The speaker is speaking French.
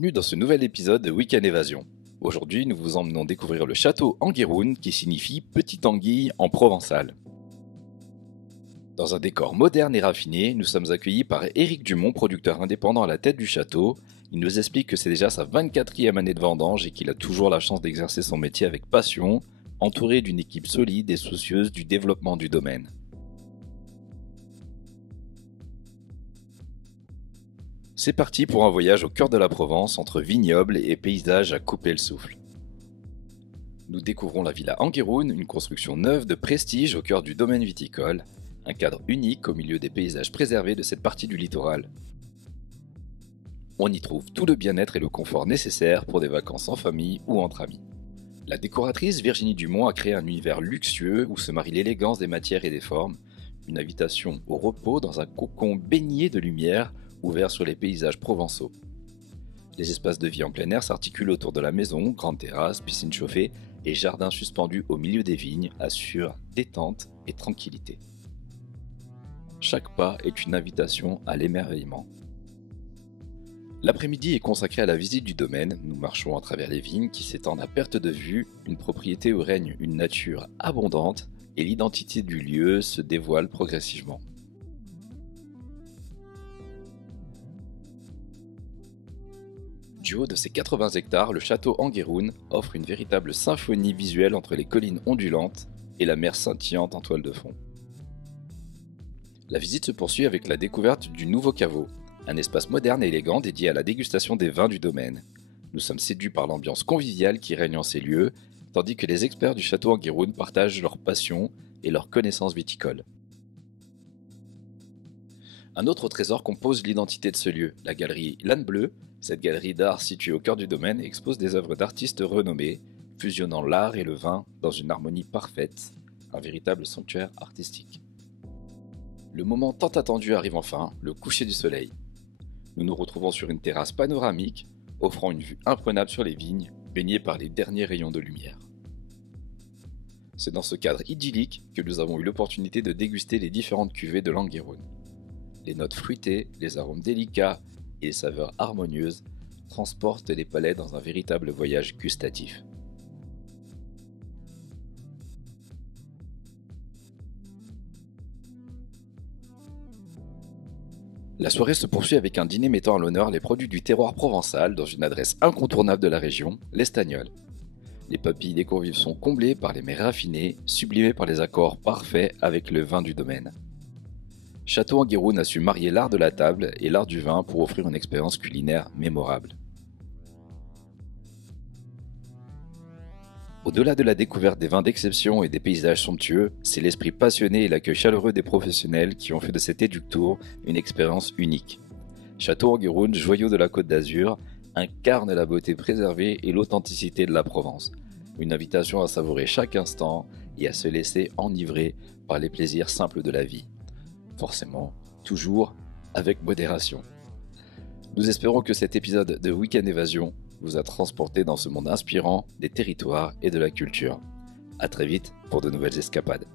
Bienvenue dans ce nouvel épisode de Week-end Évasion. Aujourd'hui, nous vous emmenons découvrir le château Angueroun qui signifie Petite Anguille en provençal. Dans un décor moderne et raffiné, nous sommes accueillis par Éric Dumont, producteur indépendant à la tête du château. Il nous explique que c'est déjà sa 24e année de vendange et qu'il a toujours la chance d'exercer son métier avec passion, entouré d'une équipe solide et soucieuse du développement du domaine. C'est parti pour un voyage au cœur de la Provence entre vignobles et paysages à couper le souffle. Nous découvrons la villa Angueroun, une construction neuve de prestige au cœur du domaine viticole, un cadre unique au milieu des paysages préservés de cette partie du littoral. On y trouve tout le bien-être et le confort nécessaires pour des vacances en famille ou entre amis. La décoratrice Virginie Dumont a créé un univers luxueux où se marie l'élégance des matières et des formes, une invitation au repos dans un cocon baigné de lumière ouvert sur les paysages provençaux. Les espaces de vie en plein air s'articulent autour de la maison, grande terrasse, piscine chauffée et jardin suspendu au milieu des vignes assurent détente et tranquillité. Chaque pas est une invitation à l'émerveillement. L'après-midi est consacré à la visite du domaine. Nous marchons à travers les vignes qui s'étendent à perte de vue, une propriété où règne une nature abondante et l'identité du lieu se dévoile progressivement. Du haut de ses 80 hectares, le château Angueroun offre une véritable symphonie visuelle entre les collines ondulantes et la mer scintillante en toile de fond. La visite se poursuit avec la découverte du nouveau caveau, un espace moderne et élégant dédié à la dégustation des vins du domaine. Nous sommes séduits par l'ambiance conviviale qui règne en ces lieux, tandis que les experts du château Angueroun partagent leur passion et leurs connaissances viticoles. Un autre trésor compose l'identité de ce lieu, la galerie L'Âne Bleu. Cette galerie d'art située au cœur du domaine expose des œuvres d'artistes renommés, fusionnant l'art et le vin dans une harmonie parfaite, un véritable sanctuaire artistique. Le moment tant attendu arrive enfin, le coucher du soleil. Nous nous retrouvons sur une terrasse panoramique, offrant une vue imprenable sur les vignes, baignée par les derniers rayons de lumière. C'est dans ce cadre idyllique que nous avons eu l'opportunité de déguster les différentes cuvées de l'Angueroun. Les notes fruitées, les arômes délicats et les saveurs harmonieuses transportent les palais dans un véritable voyage gustatif. La soirée se poursuit avec un dîner mettant à l'honneur les produits du terroir provençal dans une adresse incontournable de la région, l'Estagnol. Les papilles des convives sont comblées par les mets raffinés, sublimés par les accords parfaits avec le vin du domaine. Château Angueroun a su marier l'art de la table et l'art du vin pour offrir une expérience culinaire mémorable. Au-delà de la découverte des vins d'exception et des paysages somptueux, c'est l'esprit passionné et l'accueil chaleureux des professionnels qui ont fait de cet éductour une expérience unique. Château Angueroun, joyau de la Côte d'Azur, incarne la beauté préservée et l'authenticité de la Provence. Une invitation à savourer chaque instant et à se laisser enivrer par les plaisirs simples de la vie. Forcément, toujours avec modération. Nous espérons que cet épisode de Week-end Évasion vous a transporté dans ce monde inspirant des territoires et de la culture. À très vite pour de nouvelles escapades.